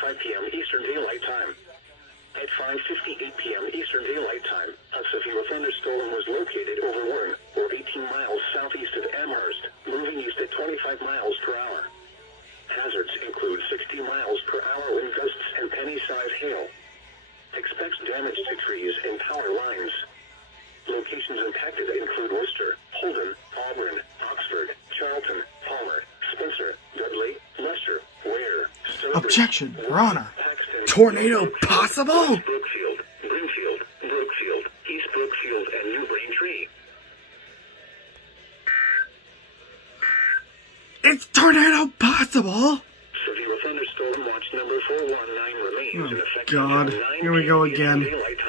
8:45 p.m. Eastern Daylight Time. At 5:58 p.m. Eastern Daylight Time, a severe thunderstorm was located over Warren, or 18 miles southeast of Amherst, moving east at 25 miles per hour. Hazards include 60 miles per hour wind gusts and penny-sized hail. Expects damage to trees and power lines. Locations impacted include Worcester, Holden, Auburn, Oxford, Charlton, Palmer, Spencer, Dudley, Leicester, Ware, Sturbridge, Objection, Your Honor. Paxton, Tornado Brookfield, possible? West Brookfield, Greenfield, Brookfield, East Brookfield, and New Braintree. It's tornado possible! Severe thunderstorm watch number 419 remains in effect God, until 9 here we go p.m. Eastern again. Daylight Time.